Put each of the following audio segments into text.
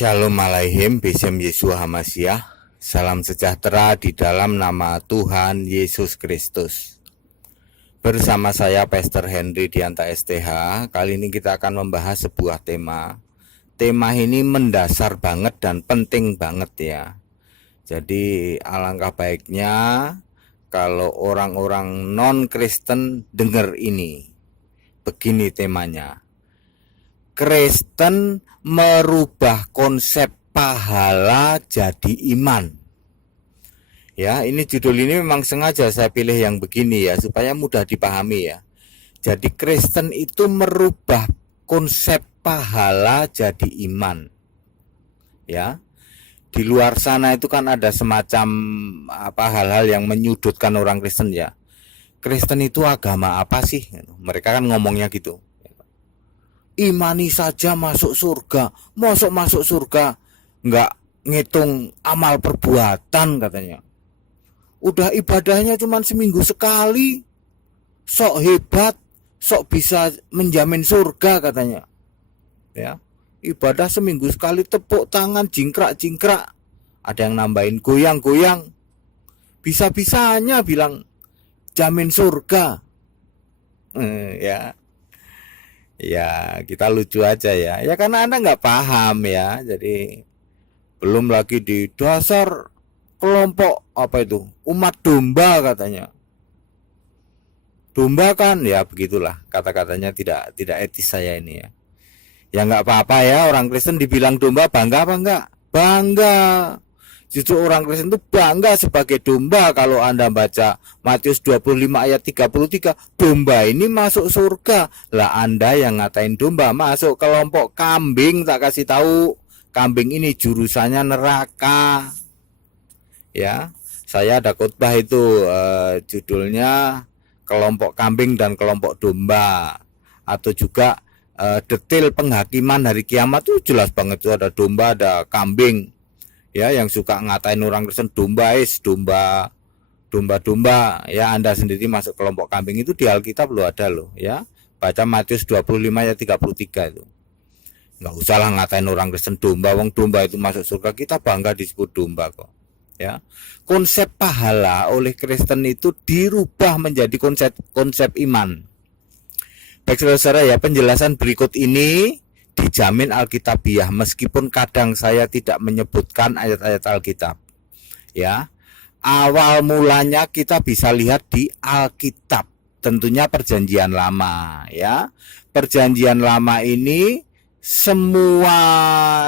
Shalom Aleichem, Besem Yeshua Hamasiah. Salam sejahtera di dalam nama Tuhan Yesus Kristus. Bersama saya Pastor Henry Dianta STH. Kali ini kita akan membahas sebuah tema. Tema ini mendasar banget dan penting banget ya. Jadi alangkah baiknya kalau orang-orang non-Kristen dengar ini. Begini temanya. Kristen merubah konsep pahala jadi iman. Ya, ini judul ini memang sengaja saya pilih yang begini ya, supaya mudah dipahami ya. Jadi Kristen itu merubah konsep pahala jadi iman. Ya. Di luar sana itu kan ada semacam hal-hal yang menyudutkan orang Kristen ya. Kristen itu agama apa sih? Mereka kan ngomongnya gitu. Imani saja masuk surga, masuk surga, nggak ngitung amal perbuatan katanya. Udah ibadahnya cuma seminggu sekali, sok hebat, sok bisa menjamin surga katanya. Ya, ibadah seminggu sekali, tepuk tangan, jingkrak-jingkrak, ada yang nambahin goyang-goyang, bisa-bisanya bilang jamin surga. Ya kita lucu aja ya. Ya karena Anda nggak paham ya. Jadi belum lagi di dasar kelompok umat domba katanya. Domba kan ya begitulah kata-katanya tidak etis saya ini ya. Ya nggak apa-apa ya, orang Kristen dibilang domba, bangga apa enggak? Bangga. Justru orang Kristen itu bangga sebagai domba. Kalau Anda baca Matius 25 ayat 33, domba ini masuk surga. Lah Anda yang ngatain domba masuk kelompok kambing, tak kasih tahu. Kambing ini jurusannya neraka. Ya, saya ada khotbah itu judulnya kelompok kambing dan kelompok domba. Atau juga detail penghakiman hari kiamat itu jelas banget, itu ada domba, ada kambing. Ya, yang suka ngatain orang Kristen domba ya, Anda sendiri masuk kelompok kambing itu di Alkitab lo ada loh ya. Baca Matius 25 ayat 33 itu. Enggak usahlah ngatain orang Kristen domba, wong domba itu masuk surga, kita bangga disebut domba kok. Ya. Konsep pahala oleh Kristen itu dirubah menjadi konsep iman. Baik saudara ya, penjelasan berikut ini dijamin Alkitabiah, meskipun kadang saya tidak menyebutkan ayat-ayat Alkitab. Ya, awal mulanya kita bisa lihat di Alkitab, tentunya Perjanjian Lama. Ya, Perjanjian Lama ini semua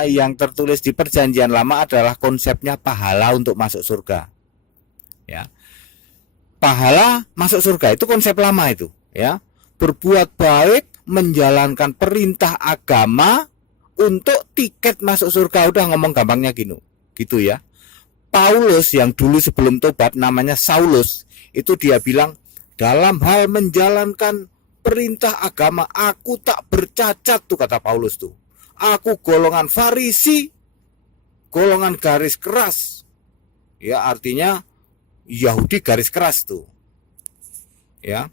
yang tertulis di Perjanjian Lama adalah konsepnya pahala untuk masuk surga. Ya, pahala masuk surga itu konsep lama itu. Ya, berbuat baik, menjalankan perintah agama untuk tiket masuk surga. Udah ngomong gampangnya gitu ya. Paulus yang dulu sebelum tobat namanya Saulus, itu dia bilang dalam hal menjalankan perintah agama aku tak bercacat tuh, kata Paulus tuh. Aku golongan Farisi, golongan garis keras. Ya, artinya Yahudi garis keras tuh. Ya.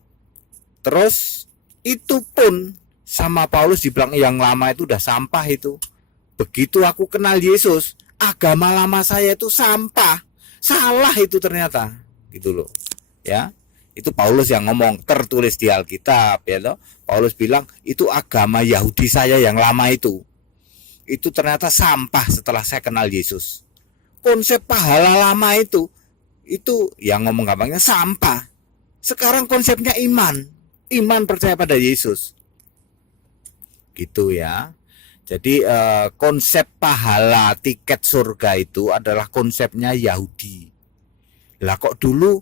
Terus itu pun sama Paulus dibilang yang lama itu udah sampah itu. Begitu aku kenal Yesus, agama lama saya itu sampah. Salah itu ternyata. Gitu loh. Ya. Itu Paulus yang ngomong, tertulis di Alkitab ya toh. Paulus bilang itu agama Yahudi saya yang lama itu. Itu ternyata sampah setelah saya kenal Yesus. Konsep pahala lama itu yang ngomong gampangnya sampah. Sekarang konsepnya iman. Iman percaya pada Yesus. Gitu ya. Jadi konsep pahala tiket surga itu adalah konsepnya Yahudi. Lah kok dulu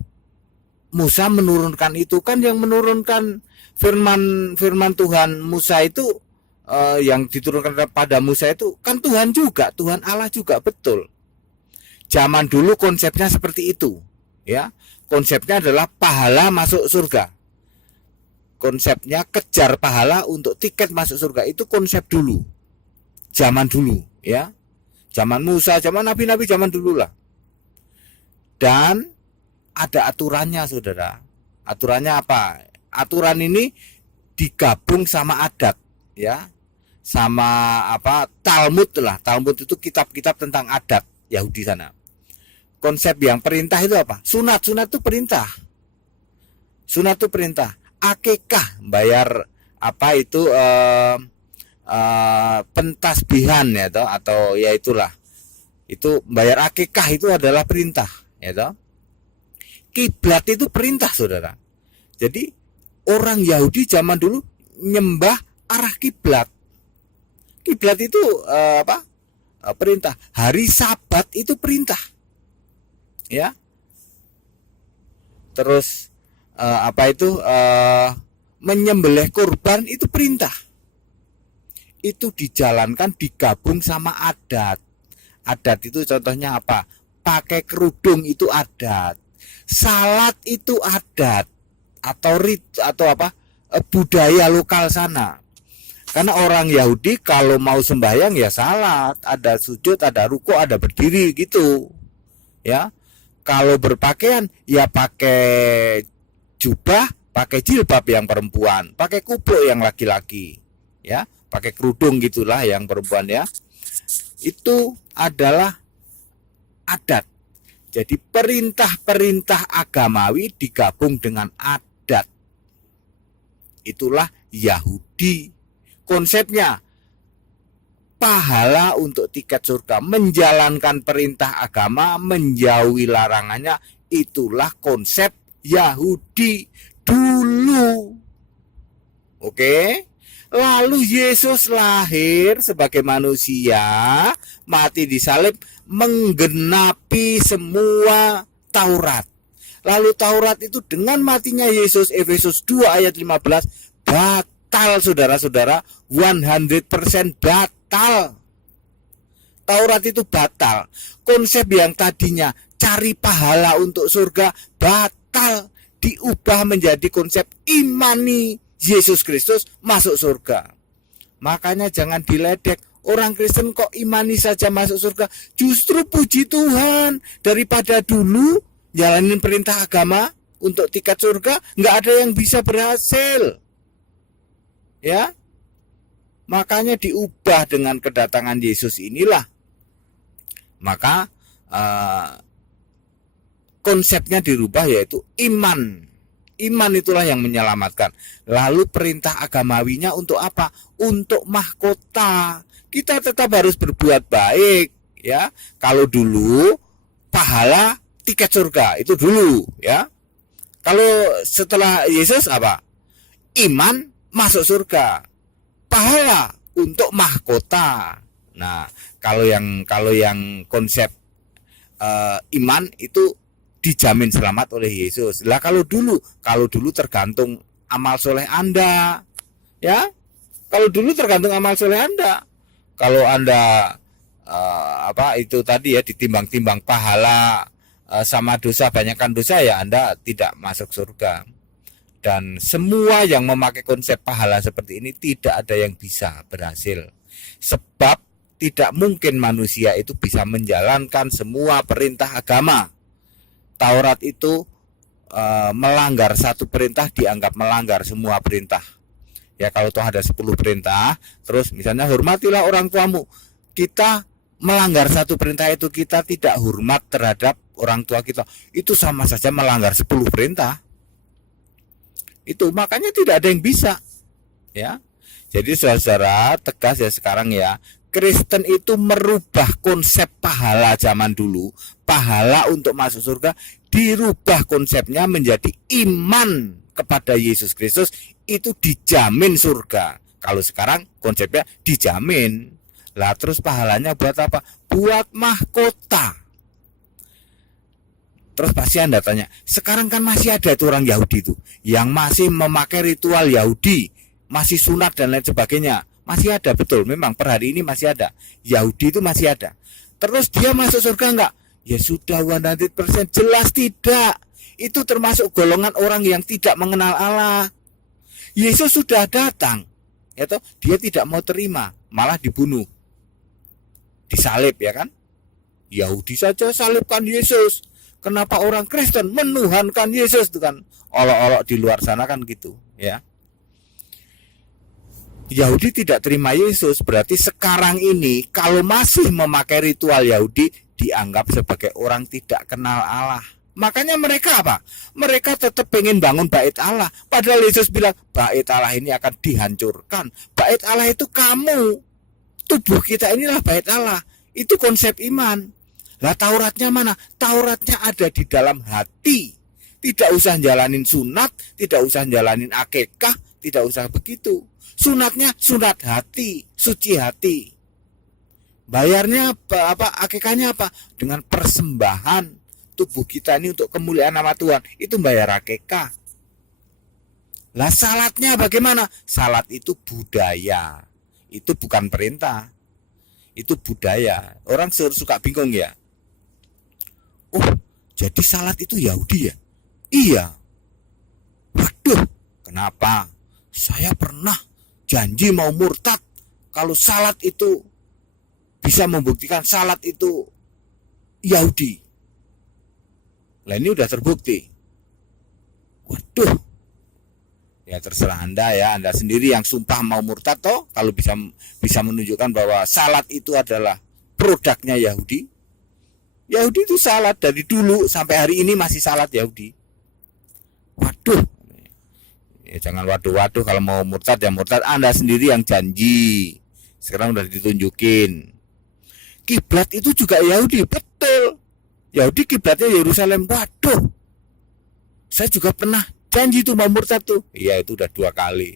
Musa menurunkan itu, kan yang menurunkan firman Tuhan Musa itu yang diturunkan pada Musa itu kan Tuhan juga, Tuhan Allah juga, betul. Zaman dulu konsepnya seperti itu, ya. Konsepnya adalah pahala masuk surga. Konsepnya kejar pahala untuk tiket masuk surga, itu konsep dulu. Zaman dulu, ya. Zaman Musa, zaman nabi-nabi zaman dulu lah. Dan ada aturannya, Saudara. Aturannya apa? Aturan ini digabung sama adat, ya. sama apa Talmud lah. Talmud itu kitab-kitab tentang adat Yahudi sana. Konsep yang perintah itu apa? Sunat itu perintah. Sunat itu perintah. Akikah bayar apa itu pentasbihan ya toh, atau ya itulah. Itu bayar akikah itu adalah perintah ya toh. Kiblat itu perintah, Saudara. Jadi orang Yahudi zaman dulu nyembah arah kiblat. Kiblat itu perintah. Hari Sabat itu perintah. Ya. Terus menyembelih kurban itu perintah. Itu dijalankan digabung sama adat. Adat itu contohnya apa? Pakai kerudung itu adat. Salat itu adat atau budaya lokal sana. Karena orang Yahudi kalau mau sembahyang ya salat, ada sujud, ada ruku, ada berdiri gitu. Ya. Kalau berpakaian ya pakai jubah, pakai jilbab yang perempuan, pakai kupluk yang laki-laki. Ya, pakai kerudung gitulah yang perempuan ya. Itu adalah adat. Jadi perintah-perintah agamawi digabung dengan adat. Itulah Yahudi. Konsepnya pahala untuk tiket surga, menjalankan perintah agama, menjauhi larangannya, itulah konsep Yahudi dulu. Oke? Lalu Yesus lahir sebagai manusia, mati disalib, menggenapi semua Taurat. Lalu Taurat itu dengan matinya Yesus, Efesus 2 ayat 15, batal, saudara-saudara, 100% batal. Taurat itu batal. Konsep yang tadinya cari pahala untuk surga batal, diubah menjadi konsep imani Yesus Kristus masuk surga. Makanya jangan diledek. Orang Kristen kok imani saja masuk surga. Justru puji Tuhan, daripada dulu jalanin perintah agama untuk tiket surga, nggak ada yang bisa berhasil. Ya, makanya diubah dengan kedatangan Yesus inilah. Maka konsepnya dirubah, yaitu iman. Iman itulah yang menyelamatkan. Lalu perintah agamawinya untuk apa? Untuk mahkota. Kita tetap harus berbuat baik, ya. Kalau dulu pahala tiket surga itu dulu, ya. Kalau setelah Yesus apa? Iman masuk surga. Pahala untuk mahkota. Nah, kalau yang konsep iman itu dijamin selamat oleh Yesus. Lah kalau dulu tergantung amal soleh Anda, ya. Kalau dulu tergantung amal soleh Anda. Kalau Anda itu tadi ya, ditimbang-timbang pahala sama dosa, banyakkan dosa, ya Anda tidak masuk surga. Dan semua yang memakai konsep pahala seperti ini tidak ada yang bisa berhasil. Sebab tidak mungkin manusia itu bisa menjalankan semua perintah agama. Taurat itu melanggar satu perintah dianggap melanggar semua perintah. Ya, kalau toh ada 10 perintah, terus misalnya hormatilah orang tuamu. Kita melanggar satu perintah itu, kita tidak hormat terhadap orang tua kita. Itu sama saja melanggar 10 perintah. Itu makanya tidak ada yang bisa. Ya. Jadi saudara, tegas ya sekarang ya. Kristen itu merubah konsep pahala zaman dulu, pahala untuk masuk surga, dirubah konsepnya menjadi iman kepada Yesus Kristus, itu dijamin surga. Kalau sekarang konsepnya dijamin. Lah terus pahalanya buat apa? Buat mahkota. Terus pasti Anda tanya, sekarang kan masih ada itu orang Yahudi itu yang masih memakai ritual Yahudi, masih sunat dan lain sebagainya. Masih ada, betul, memang per hari ini masih ada. Yahudi itu masih ada. Terus dia masuk surga enggak? Ya sudah 100%, jelas tidak. Itu termasuk golongan orang yang tidak mengenal Allah. Yesus sudah datang, ya toh, dia tidak mau terima, malah dibunuh. Disalib, ya kan? Yahudi saja salibkan Yesus. Kenapa orang Kristen menuhankan Yesus, itu kan olok-olok di luar sana kan gitu, ya. Yahudi tidak terima Yesus, berarti sekarang ini kalau masih memakai ritual Yahudi dianggap sebagai orang tidak kenal Allah. Makanya mereka apa? Mereka tetap pengen bangun bait Allah. Padahal Yesus bilang bait Allah ini akan dihancurkan. Bait Allah itu kamu. Tubuh kita inilah bait Allah. Itu konsep iman. Lah Tauratnya mana? Tauratnya ada di dalam hati. Tidak usah jalanin sunat, tidak usah jalanin akikah, tidak usah begitu. Sunatnya sunat hati, suci hati. Bayarnya apa? Akikahnya apa? Dengan persembahan tubuh kita ini untuk kemuliaan nama Tuhan. Itu bayar akikah. Lah salatnya bagaimana? Salat itu budaya. Itu bukan perintah. Itu budaya. Orang suka bingung ya. Oh, jadi salat itu Yahudi ya? Iya. Waduh, kenapa? Saya pernah janji mau murtad kalau salat itu bisa membuktikan salat itu Yahudi. Lah ini udah terbukti. Waduh. Ya terserah Anda ya, Anda sendiri yang sumpah mau murtad toh, kalau bisa menunjukkan bahwa salat itu adalah produknya Yahudi. Yahudi itu salat dari dulu sampai hari ini masih salat Yahudi. Waduh. Ya jangan waduh-waduh, kalau mau murtad ya murtad, Anda sendiri yang janji. Sekarang udah ditunjukin. Kiblat itu juga Yahudi, betul. Yahudi kiblatnya Yerusalem. Waduh. Saya juga pernah janji itu mau murtad tuh. Iya, itu udah 2 kali.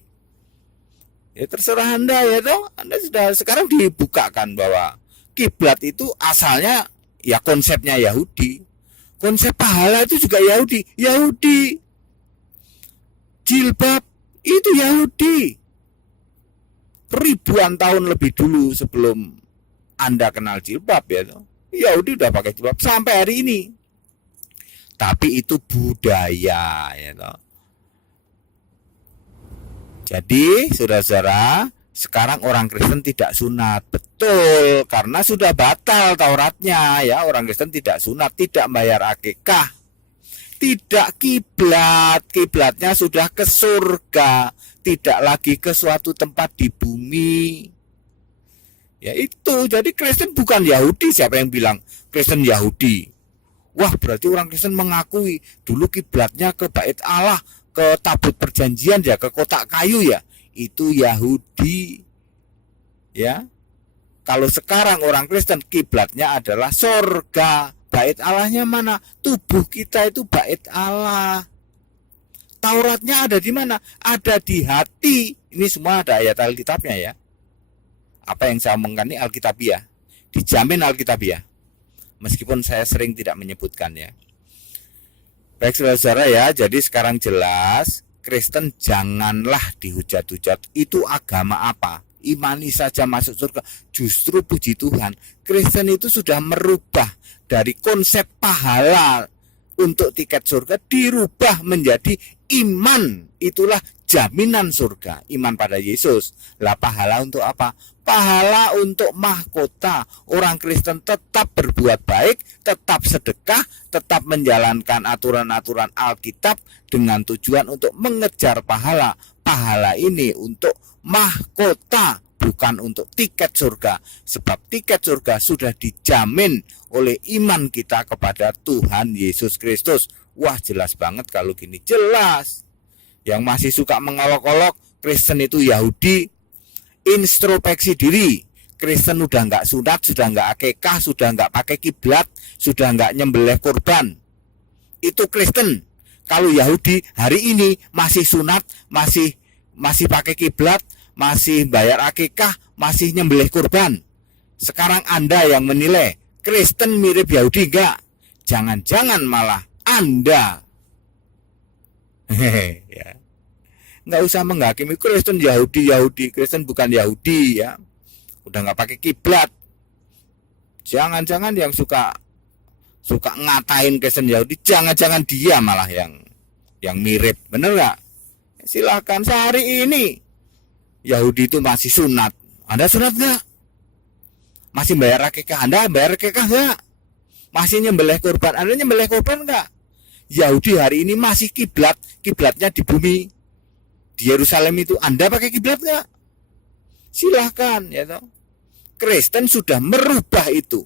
Ya terserah Anda ya toh. Anda sudah sekarang dibukakan bahwa kiblat itu asalnya ya konsepnya Yahudi. Konsep pahala itu juga Yahudi. Yahudi. Jilbab itu Yahudi. Ribuan tahun lebih dulu sebelum Anda kenal jilbab ya toh. Yahudi udah pakai jilbab sampai hari ini. Tapi itu budaya ya toh. Jadi saudara-saudara, sekarang orang Kristen tidak sunat, betul, karena sudah batal Tauratnya ya. Orang Kristen tidak sunat, tidak bayar akikah, tidak kiblat, kiblatnya sudah ke surga, tidak lagi ke suatu tempat di bumi. Ya itu, jadi Kristen bukan Yahudi. Siapa yang bilang Kristen Yahudi? Wah, berarti orang Kristen mengakui dulu kiblatnya ke bait Allah, ke tabut perjanjian ya, ke kotak kayu ya. Itu Yahudi. Ya. Kalau sekarang orang Kristen kiblatnya adalah surga. Bait Allahnya mana? Tubuh kita itu bait Allah. Tauratnya ada di mana? Ada di hati. Ini semua ada ayat Alkitabnya ya. Apa yang saya omongkan ini Alkitabiah. Dijamin Alkitabiah. Meskipun saya sering tidak menyebutkan ya. Baik saudara-saudara ya, jadi sekarang jelas Kristen janganlah dihujat-hujat. Itu agama apa? Imani saja masuk surga. Justru puji Tuhan, Kristen itu sudah merubah dari konsep pahala untuk tiket surga, dirubah menjadi iman. Itulah jaminan surga, iman pada Yesus. Lah pahala untuk apa? Pahala untuk mahkota. Orang Kristen tetap berbuat baik, tetap sedekah, tetap menjalankan aturan-aturan Alkitab dengan tujuan untuk mengejar pahala. Pahala ini untuk mahkota, bukan untuk tiket surga. Sebab tiket surga sudah dijamin oleh iman kita kepada Tuhan Yesus Kristus. Wah, jelas banget kalau gini, jelas. Yang masih suka mengolok-olok Kristen itu Yahudi, introspeksi diri. Kristen udah nggak sunat, sudah nggak akikah, sudah nggak pakai kiblat, sudah nggak nyembelih kurban. Itu Kristen. Kalau Yahudi hari ini masih sunat, masih pakai kiblat, masih bayar akikah, masih nyembelih kurban. Sekarang Anda yang menilai Kristen mirip Yahudi enggak? Jangan-jangan malah Anda. Ya. Nggak usah menghakimi Kristen Yahudi, Kristen bukan Yahudi ya. Udah nggak pakai kiblat. Jangan-jangan yang suka ngatain Kristen Yahudi, jangan-jangan dia malah yang mirip, bener nggak? Silakan sehari ini Yahudi itu masih sunat. Anda sunat nggak? Masih bayar akikah? Anda bayar akikah nggak? Masih nyembelih kurban? Anda nyembelih kurban nggak? Yahudi hari ini masih kiblatnya di bumi di Yerusalem itu. Anda pakai kiblat nggak? silahkan ya toh. Kristen sudah merubah itu.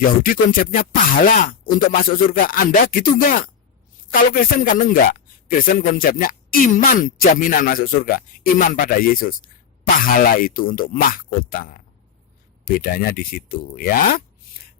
Yahudi konsepnya pahala untuk masuk surga. Anda gitu enggak? Kalau Kristen kan enggak. Kristen konsepnya iman jaminan masuk surga. Iman pada Yesus. Pahala itu untuk mahkota. Bedanya di situ ya.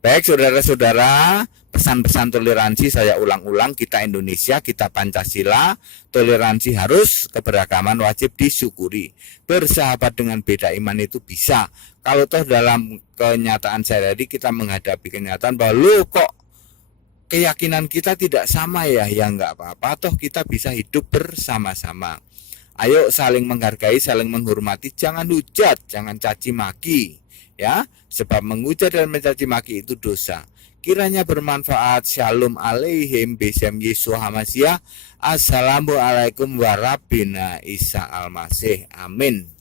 Baik saudara-saudara, pesan-pesan toleransi saya ulang-ulang, kita Indonesia, kita Pancasila, toleransi harus, keberagaman wajib disyukuri. Bersahabat dengan beda iman itu bisa. Kalau toh dalam kenyataan sehari-hari kita menghadapi kenyataan bahwa lo kok keyakinan kita tidak sama ya enggak apa-apa, toh kita bisa hidup bersama-sama. Ayo saling menghargai, saling menghormati, jangan hujat, jangan caci maki. Ya, sebab menghujat dan mencaci maki itu dosa. Kiranya bermanfaat. Shalom alaihim bisem Yesus Hamasiah. Assalamualaikum warahmatullahi wabarakatuh. Isa al-Masih. Amin.